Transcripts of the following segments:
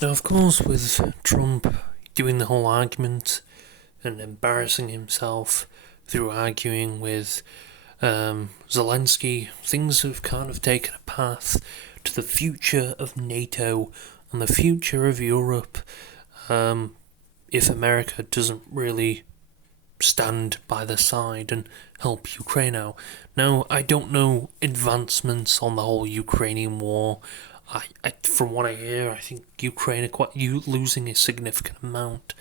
Now, of course, with Trump doing the whole argument and embarrassing himself through arguing with Zelensky, things have kind of taken a path to the future of NATO and the future of Europe if America doesn't really stand by the side and help Ukraine out. Now, I don't know advancements on the whole Ukrainian war. From what I hear, I think Ukraine are quite losing a significant amount.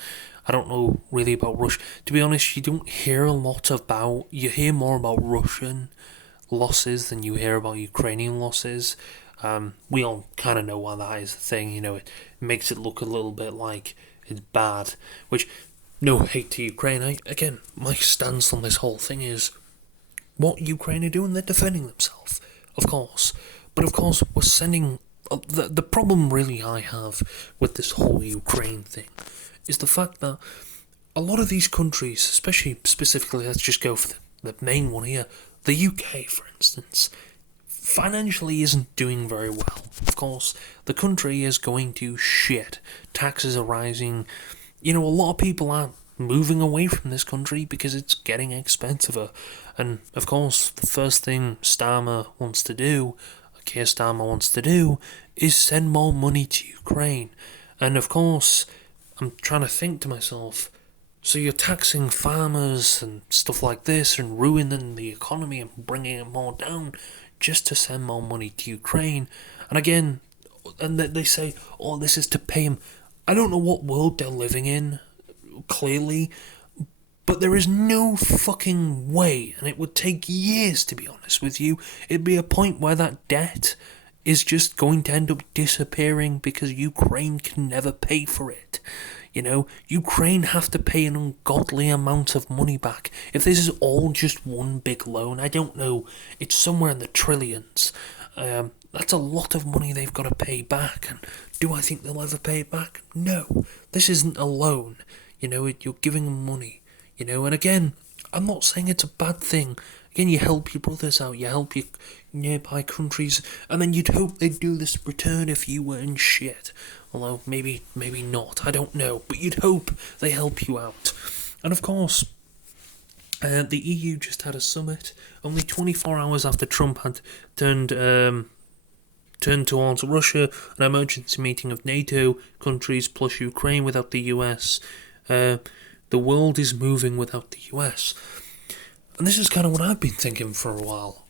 I don't know really about Russia. To be honest, you don't hear a lot about. You hear more about Russian losses than you hear about Ukrainian losses. We all kind of know why that is the thing. It makes it look a little bit like it's bad. Which, no hate to Ukraine. Again, my stance on this whole thing is what Ukraine are doing. They're defending themselves, of course. But of course, we're sending. The problem really I have with this whole Ukraine thing is the fact that a lot of these countries, especially specifically, let's just go for the main one here, the UK, for instance, financially isn't doing very well. Of course, the country is going to shit. Taxes are rising. A lot of people are moving away from this country because it's getting expensive. And, of course, the first thing Keir Starmer wants to do is send more money to Ukraine. And, of course, I'm trying to think to myself, so you're taxing farmers and stuff like this and ruining the economy and bringing it more down just to send more money to Ukraine. And again, they say, this is to pay him. I don't know what world they're living in, clearly, but there is no fucking way, and it would take years, to be honest with you. It'd be a point where that debt is just going to end up disappearing because Ukraine can never pay for it. Ukraine have to pay an ungodly amount of money back. If this is all just one big loan, I don't know, it's somewhere in the trillions. That's a lot of money they've got to pay back, and do I think they'll ever pay it back? No. This isn't a loan. You're giving them money. And again, I'm not saying it's a bad thing. Again, you help your brothers out, you help your nearby countries, and then you'd hope they'd do this return if you were in shit. Although, maybe not, I don't know. But you'd hope they help you out. And of course, the EU just had a summit, only 24 hours after Trump had turned towards Russia, an emergency meeting of NATO countries plus Ukraine without the US. The world is moving without the US. And this is kind of what I've been thinking for a while.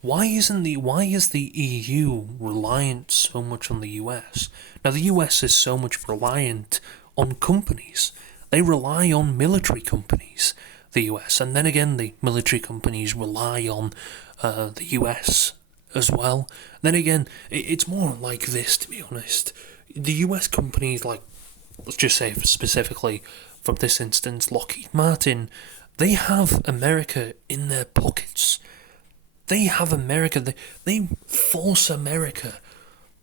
Why is the EU reliant so much on the US? Now, the US is so much reliant on companies. They rely on military companies, the US. And then again, the military companies rely on the US as well. Then again, it's more like this, to be honest. The US companies, like, let's just say specifically from this instance, Lockheed Martin, they have America in their pockets. They have America, they force America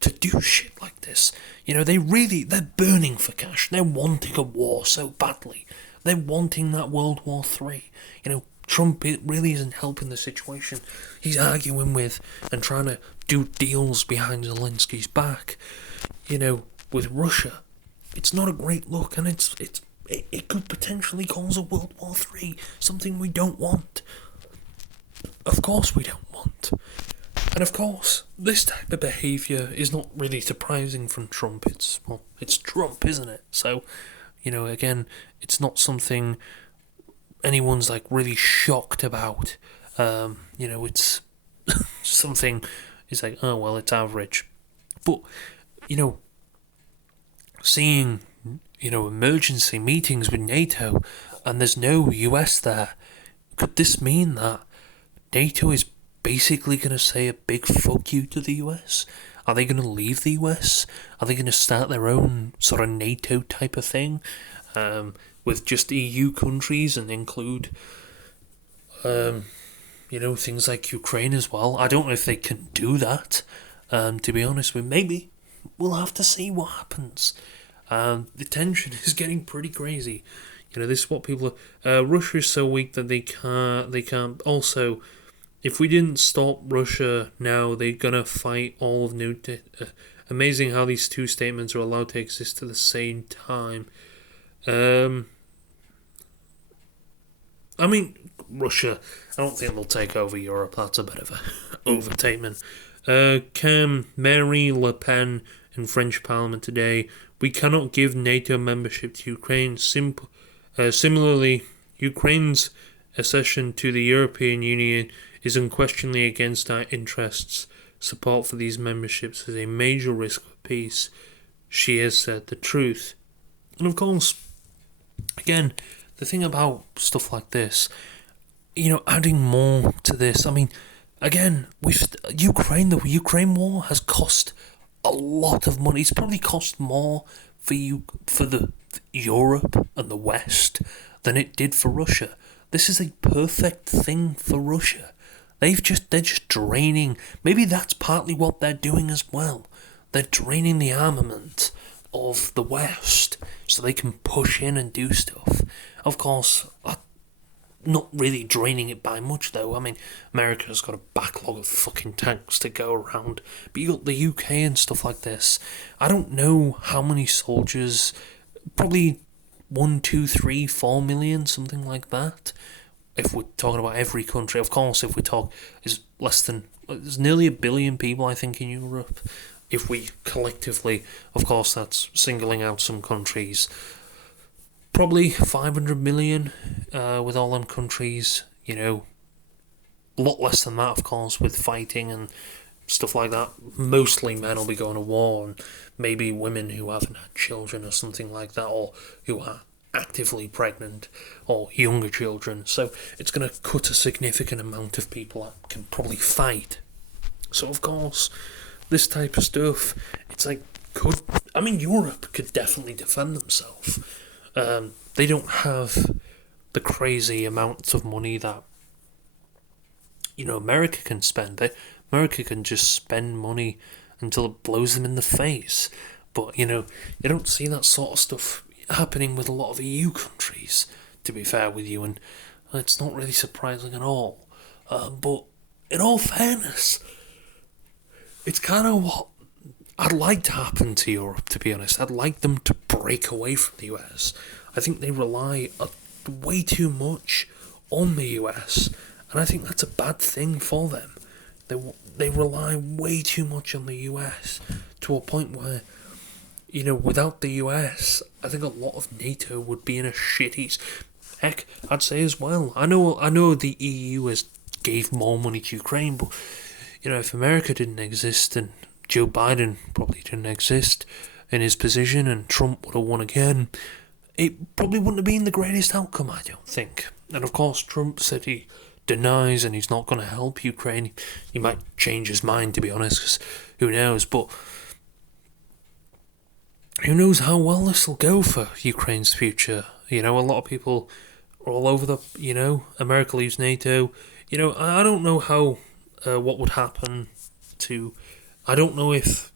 to do shit like this. They're burning for cash. They're wanting a war so badly. They're wanting that World War III. Trump really isn't helping the situation. He's arguing with and trying to do deals behind Zelensky's back. With Russia. It's not a great look, and it could potentially cause a World War III, something we don't want. Of course we don't want. And of course, this type of behaviour is not really surprising from Trump. It's Trump, isn't it? So, again, it's not something anyone's like really shocked about. It's something, it's like, oh well, it's average. But, seeing emergency meetings with NATO and there's no US there, could this mean that NATO is basically going to say a big fuck you to the US? Are they going to leave the US? Are they going to start their own sort of NATO type of thing with just EU countries and include things like Ukraine as well? I don't know if they can do that, to be honest with you. Maybe. We'll have to see what happens. The tension is getting pretty crazy. This is what people are. Russia is so weak that they can't. Also, if we didn't stop Russia now, they're gonna fight all of Amazing how these two statements are allowed to exist at the same time. I mean, Russia, I don't think they'll take over Europe. That's a bit of an overstatement. Marie Le Pen in French Parliament today. We cannot give NATO membership to Ukraine. Similarly, Ukraine's accession to the European Union is unquestionably against our interests. Support for these memberships is a major risk for peace. She has said the truth. And of course, again, the thing about stuff like this, adding more to this, I mean, again, the Ukraine war has cost a lot of money. It's probably cost more for the Europe and the West than it did for Russia. This is a perfect thing for Russia. They're just draining. Maybe that's partly what they're doing as well. They're draining the armament of the West so they can push in and do stuff. Of course, not really draining it by much though. I mean, America's got a backlog of fucking tanks to go around. But you got the UK and stuff like this. I don't know how many soldiers, probably 1, 2, 3, 4 million, something like that. If we're talking about every country, of course, if we talk, there's nearly 1 billion people, I think, in Europe. If we collectively, of course, that's singling out some countries. Probably 500 million with all them countries, a lot less than that, of course, with fighting and stuff like that. Mostly men will be going to war, and maybe women who haven't had children or something like that, or who are actively pregnant, or younger children. So it's going to cut a significant amount of people that can probably fight. So, of course, this type of stuff, it's like, Europe could definitely defend themselves. They don't have the crazy amounts of money that, America can spend. America can just spend money until it blows them in the face. But, you don't see that sort of stuff happening with a lot of EU countries, to be fair with you, and it's not really surprising at all. But in all fairness, it's kind of what I'd like to happen to Europe, to be honest. I'd like them to break away from the US. I think they rely way too much on the US, and I think that's a bad thing for them. They rely way too much on the US to a point where, without the US, I think a lot of NATO would be in a shitty. Heck, I'd say as well. I know the EU has gave more money to Ukraine, but if America didn't exist and Joe Biden probably didn't exist in his position and Trump would have won again, it probably wouldn't have been the greatest outcome, I don't think. And of course, Trump said he denies and he's not going to help Ukraine. He might change his mind, to be honest, because who knows, but who knows how well this will go for Ukraine's future. A lot of people are all over America leaves NATO. I don't know how, what would happen to, I don't know if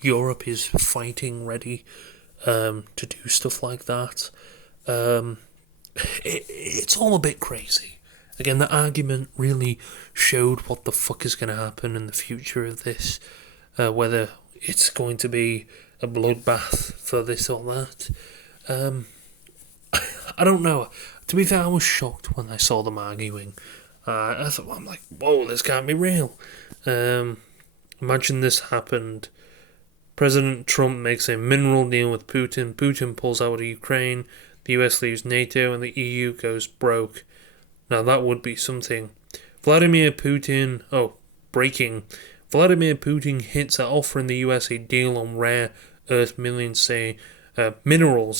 Europe is fighting ready to do stuff like that. It's all a bit crazy. Again, the argument really showed what the fuck is going to happen in the future of this, whether it's going to be a bloodbath for this or that. I don't know. To be fair, I was shocked when I saw them arguing. I thought, I'm like, whoa, this can't be real. Imagine this happened. President Trump makes a mineral deal with Putin. Putin pulls out of Ukraine. The US leaves NATO and the EU goes broke. Now that would be something. Breaking. Vladimir Putin hints at offering the US a deal on rare earth minerals,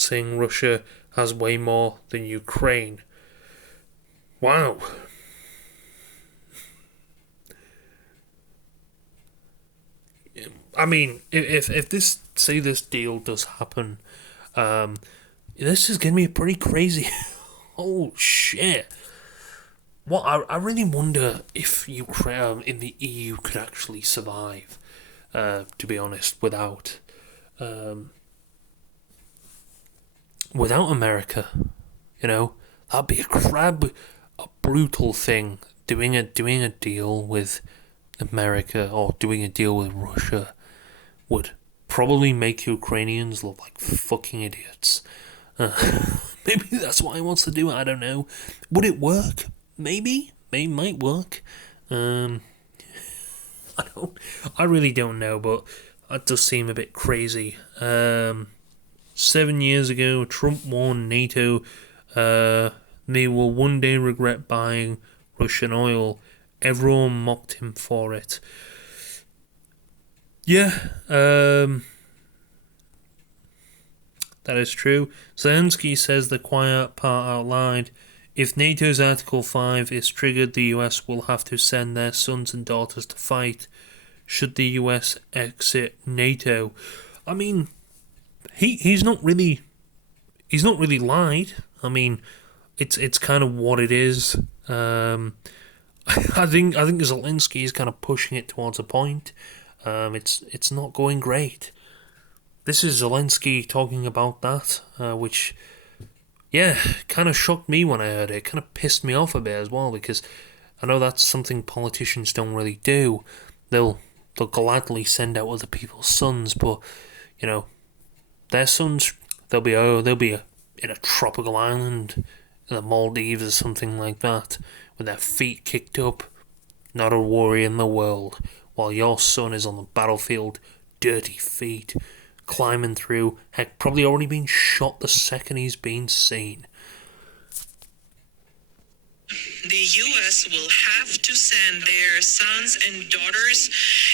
saying Russia has way more than Ukraine. Wow. I mean, if this deal does happen, this is going to be pretty crazy. Oh shit. What I really wonder if Ukraine in the EU could actually survive, to be honest, without America. That'd be a brutal thing. Doing a deal with America or doing a deal with Russia would probably make Ukrainians look like fucking idiots. Maybe that's what he wants to do. I don't know. Would it work? Maybe. Maybe it might work. I really don't know, but that does seem a bit crazy. 7 years ago, Trump warned NATO they will one day regret buying Russian oil. Everyone mocked him for it. Yeah, that is true. Zelensky says the quiet part out loud. If NATO's Article 5 is triggered, the US will have to send their sons and daughters to fight. Should the US exit NATO? I mean, he's not really lied. I mean, it's kind of what it is. I think Zelensky is kind of pushing it towards a point. It's not going great. This is Zelensky talking about that, which, yeah, kind of shocked me when I heard it. It kind of pissed me off a bit as well, because I know that's something politicians don't really do. They'll gladly send out other people's sons, but you know, their sons, they'll be in a tropical island in the Maldives or something like that, with their feet kicked up, not a worry in the world, while your son is on the battlefield, dirty feet, climbing through, heck, probably already been shot the second he's been seen. The U.S. will have to send their sons and daughters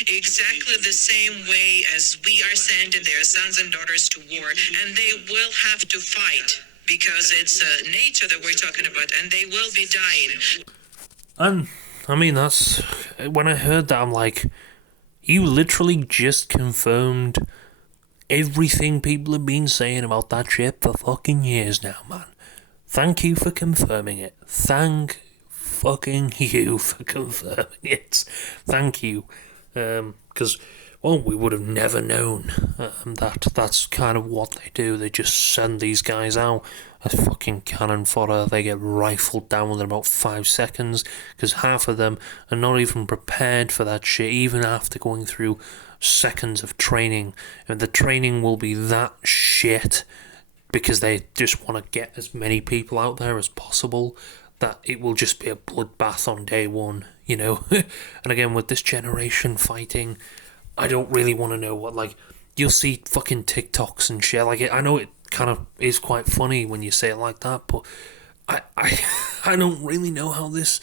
exactly the same way as we are sending their sons and daughters to war, and they will have to fight, because it's nature that we're talking about, and they will be dying. And, I mean, that's... When I heard that, I'm like, you literally just confirmed everything people have been saying about that ship for fucking years now, man. Thank you for confirming it. Thank fucking you for confirming it. Thank you. Because, well, we would have never known that's kind of what they do. They just send these guys out as fucking cannon fodder. They get rifled down within about 5 seconds, because half of them are not even prepared for that shit, even after going through seconds of training. And the training will be that shit, because they just want to get as many people out there as possible, that it will just be a bloodbath on day one, you know? And again, with this generation fighting, I don't really want to know what, like, you'll see fucking TikToks and shit, like, I know it kind of is quite funny when you say it like that, but I don't really know how this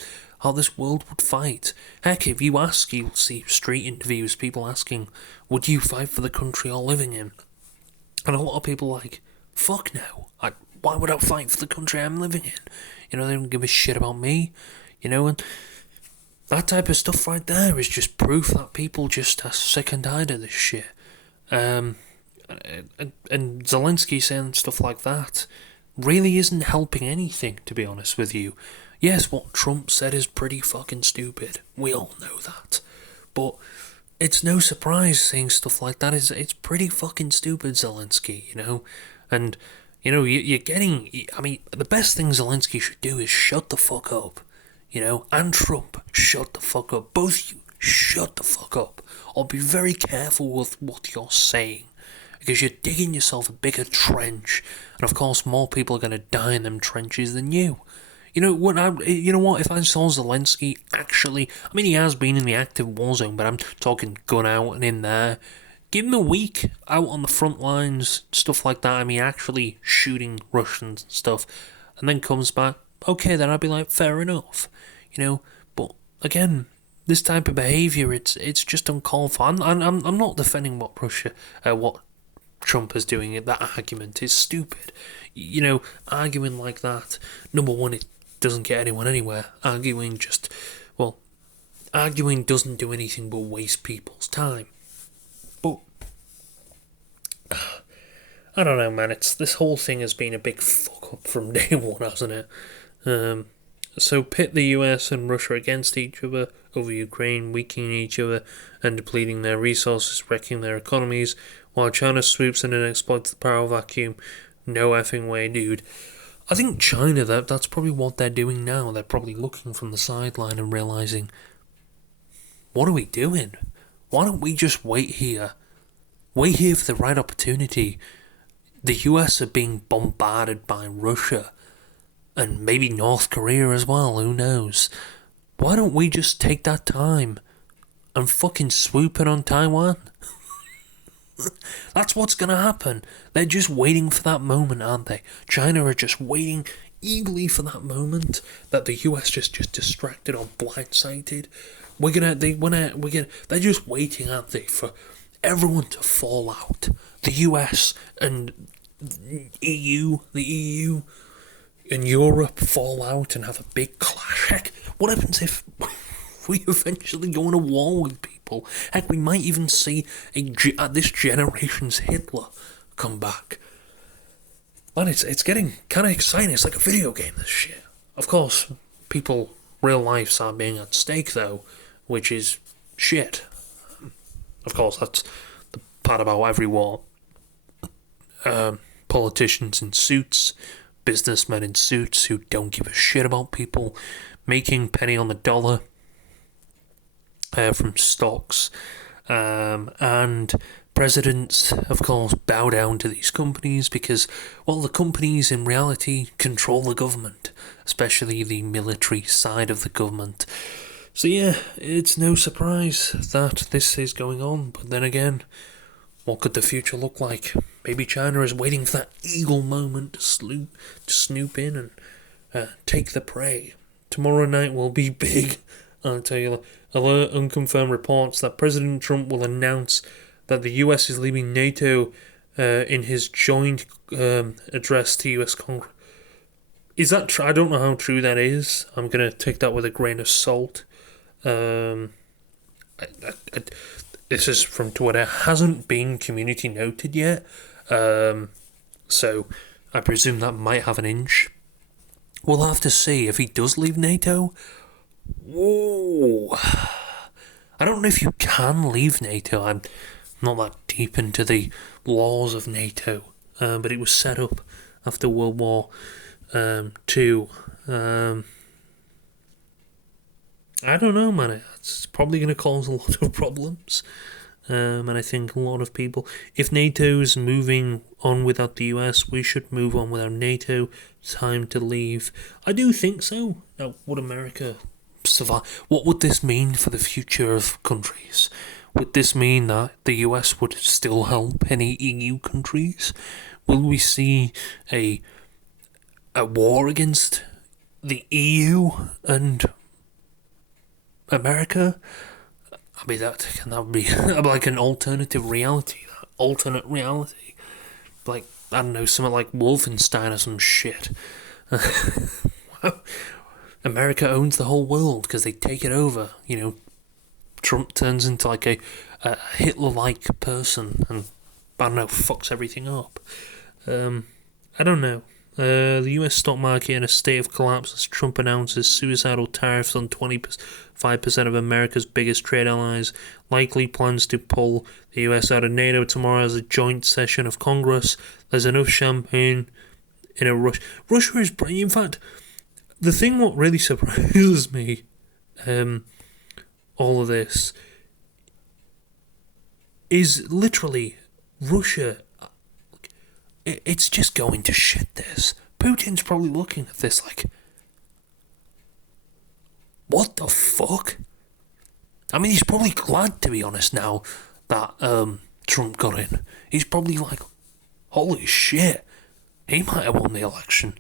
world would fight. Heck, if you ask, you'll see street interviews, people asking, would you fight for the country you're living in? And a lot of people are like, fuck no. Why would I fight for the country I'm living in? You know, they don't give a shit about me. You know, and that type of stuff right there is just proof that people just are sick and tired of this shit. And Zelensky saying stuff like that really isn't helping anything, to be honest with you. Yes, what Trump said is pretty fucking stupid. We all know that. But it's no surprise saying stuff like that. It's pretty fucking stupid, Zelensky, you know? And, you know, you're getting... I mean, the best thing Zelensky should do is shut the fuck up, you know? And Trump, shut the fuck up. Both you, shut the fuck up. Or be very careful with what you're saying, because you're digging yourself a bigger trench, and of course more people are going to die in them trenches than you. You know what? If I saw Zelensky actually, I mean, he has been in the active war zone, but I'm talking gun out and in there. Give him a week out on the front lines, stuff like that. I mean, actually shooting Russians and stuff, and then comes back. Okay, then I'd be like, fair enough, you know. But again, this type of behaviour, it's just uncalled for. I'm not defending what Trump is doing. That argument is stupid. You know, arguing like that, number one, it doesn't get anyone anywhere. Arguing doesn't do anything but waste people's time. But I don't know, man. This whole thing has been a big fuck up from day one, hasn't it? So pit the US and Russia against each other over Ukraine, weakening each other and depleting their resources, wrecking their economies, while China swoops in and exploits the power vacuum. No effing way, dude. I think China, that's probably what they're doing now. They're probably looking from the sideline and realising, what are we doing? Why don't we just wait here We're here for the right opportunity. The US are being bombarded by Russia and maybe North Korea as well, who knows. Why don't we just take that time and fucking swoop in on Taiwan? That's what's going to happen. They're just waiting for that moment, aren't they? China are just waiting eagerly for that moment that the US just distracted or blindsided. They're just waiting, aren't they, for everyone to fall out. The US and the EU and Europe fall out and have a big clash. Heck, what happens if we eventually go on a war with people? Heck, we might even see this generation's Hitler come back. Man, it's getting kind of exciting. It's like a video game, this shit. Of course, real lives are being at stake, though, which is shit. Of course, that's the part about every war. Politicians in suits, businessmen in suits who don't give a shit about people, making penny on the dollar from stocks, and presidents, of course, bow down to these companies because, well, the companies in reality control the government, especially the military side of the government. So yeah, it's no surprise that this is going on, but then again, what could the future look like? Maybe China is waiting for that eagle moment to snoop in and take the prey. Tomorrow night will be big, I'll tell you. Alert unconfirmed reports that President Trump will announce that the US is leaving NATO in his joint address to US Congress. Is that true? I don't know how true that is. I'm going to take that with a grain of salt. This is from Twitter. Hasn't been community noted yet. So I presume that might have an inch. We'll have to see if he does leave NATO. Whoa. I don't know if you can leave NATO. I'm not that deep into the laws of NATO. But it was set up after World War II. I don't know, man. It's probably going to cause a lot of problems. And I think a lot of people, if NATO's moving on without the US, we should move on without NATO. Time to leave. I do think so. Now, would America survive? What would this mean for the future of countries? Would this mean that the US would still help any EU countries? Will we see a war against the EU and America? I mean, that would be like an alternative reality, alternate reality. Like, I don't know, something like Wolfenstein or some shit. America owns the whole world because they take it over. You know, Trump turns into like a Hitler-like person and, I don't know, fucks everything up. I don't know. The US stock market in a state of collapse as Trump announces suicidal tariffs on 25% of America's biggest trade allies, likely plans to pull the US out of NATO tomorrow as a joint session of Congress. There's enough champagne in a rush. Russia is brilliant. In fact, the thing what really surprises me, all of this, is literally Russia. It's just going to shit this. Putin's probably looking at this like, what the fuck? I mean, he's probably glad, to be honest, now that Trump got in. He's probably like, holy shit, he might have won the election,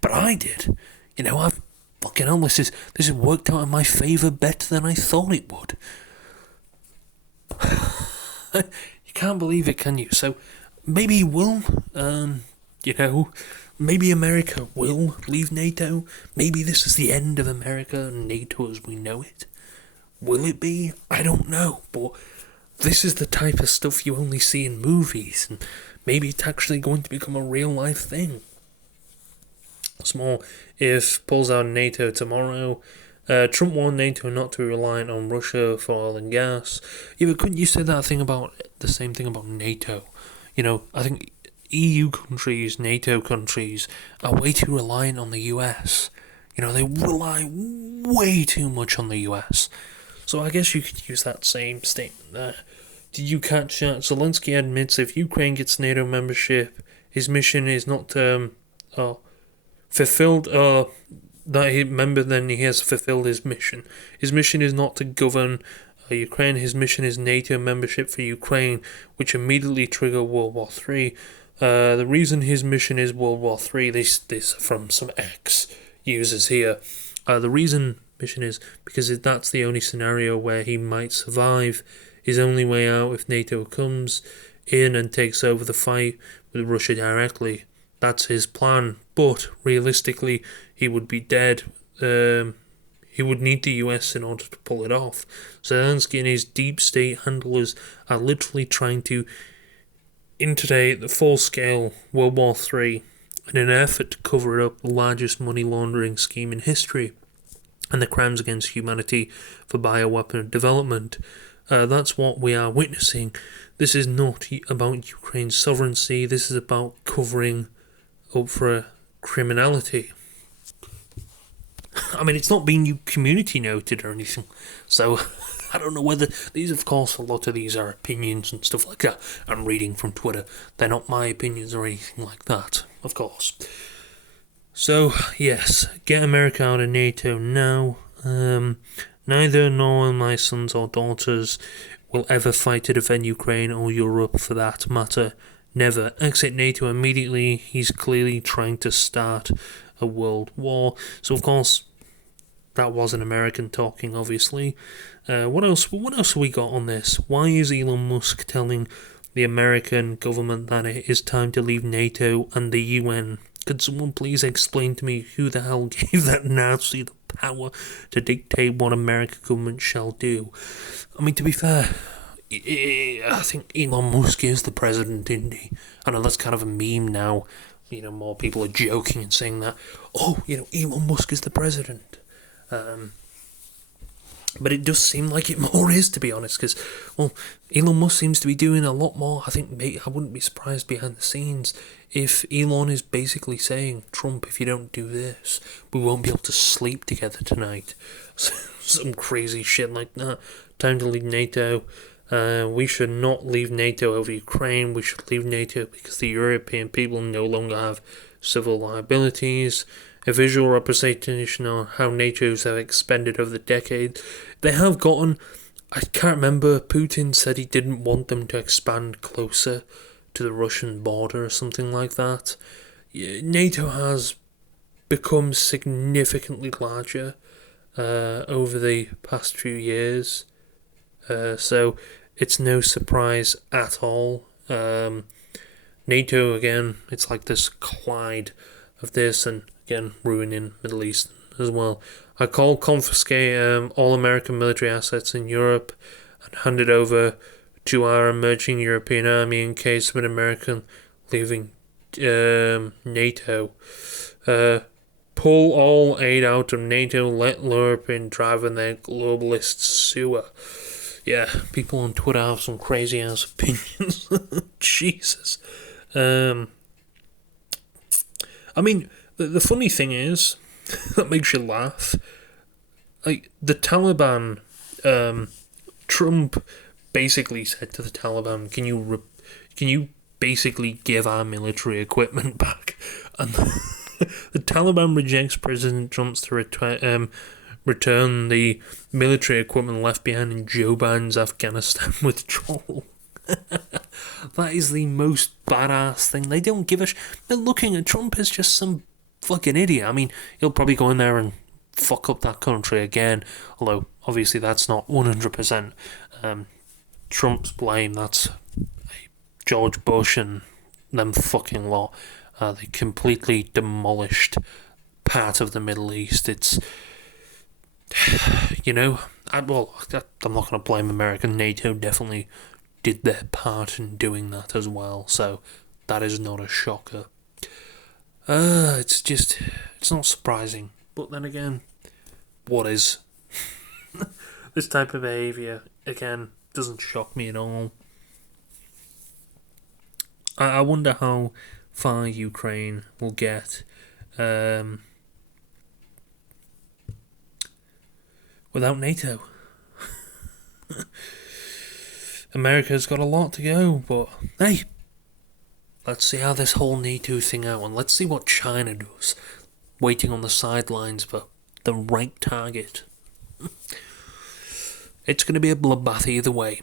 but I did. You know, I've fucking hell, this has worked out in my favour better than I thought it would. You can't believe it, can you? So maybe he will, you know, maybe America will leave NATO. Maybe this is the end of America and NATO as we know it. Will it be? I don't know, but this is the type of stuff you only see in movies, and maybe it's actually going to become a real life thing. What's more, if pulls out NATO tomorrow, Trump warned NATO not to be reliant on Russia for oil and gas. Yeah, but couldn't you say the same thing about NATO? You know, I think EU countries, NATO countries, are way too reliant on the US. You know, they rely way too much on the US. So I guess you could use that same statement there. Did you catch that? Zelensky admits if Ukraine gets NATO membership, his mission is not fulfilled. Then he has fulfilled his mission. His mission is not to govern Ukraine. His mission is NATO membership for Ukraine, which immediately trigger World War III. The reason his mission is World War III, this from some ex users here. The reason mission is because that's the only scenario where he might survive. His only way out if NATO comes in and takes over the fight with Russia directly. That's his plan. But realistically, he would be dead. He would need the US in order to pull it off. Zelensky and his deep state handlers are literally trying to intimidate the full-scale World War III in an effort to cover up the largest money laundering scheme in history and the crimes against humanity for bioweapon development. That's what we are witnessing. This is not about Ukraine's sovereignty. This is about covering up for criminality. I mean, it's not being community noted or anything, so I don't know whether these, of course, a lot of these are opinions and stuff like that. I'm reading from Twitter. They're not my opinions or anything like that, of course. So, yes, get America out of NATO now. Neither nor my sons or daughters will ever fight to defend Ukraine or Europe for that matter. Never. Exit NATO immediately. He's clearly trying to start a world war. So, of course, that was an American talking, obviously. What else have we got on this? Why is Elon Musk telling the American government that it is time to leave NATO and the UN? Could someone please explain to me who the hell gave that Nazi the power to dictate what American government shall do? I mean, to be fair, I think Elon Musk is the president, isn't he? I know that's kind of a meme now. More people are joking and saying that, Elon Musk is the president. But it does seem like it more is, to be honest, because, Elon Musk seems to be doing a lot more. I think I wouldn't be surprised behind the scenes if Elon is basically saying, Trump, if you don't do this, we won't be able to sleep together tonight. Some crazy shit like that. Time to leave NATO. We should not leave NATO over Ukraine. We should leave NATO because the European people no longer have civil liabilities. A visual representation of how NATOs have expanded over the decade. They have gotten, I can't remember, Putin said he didn't want them to expand closer to the Russian border or something like that. NATO has become significantly larger over the past few years. So it's no surprise at all. NATO, again, it's like this collide of this and again ruining Middle East as well. I call confiscate all American military assets in Europe and hand it over to our emerging European army in case of an American leaving NATO. Pull all aid out of NATO, let Europe in drive in their globalist sewer. Yeah, people on Twitter have some crazy ass opinions. Jesus. I mean, the funny thing is, that makes you laugh. Like, the Taliban, Trump basically said to the Taliban, can you basically give our military equipment back? And the Taliban rejects President Trump's to return the military equipment left behind in Joe Biden's Afghanistan withdrawal. That is the most badass thing. They don't give a they're looking at Trump as just some fucking idiot. I mean, he'll probably go in there and fuck up that country again, although obviously that's not 100% Trump's blame. That's George Bush and them fucking lot. They completely demolished part of the Middle East. It's, I'm not going to blame America. NATO definitely did their part in doing that as well, so that is not a shocker. It's not surprising. But then again, what is? This type of behaviour, again, doesn't shock me at all. I wonder how far Ukraine will get without NATO. America's got a lot to go, but hey, let's see how this whole NATO thing out, and let's see what China does, waiting on the sidelines for the right target. It's going to be a bloodbath either way.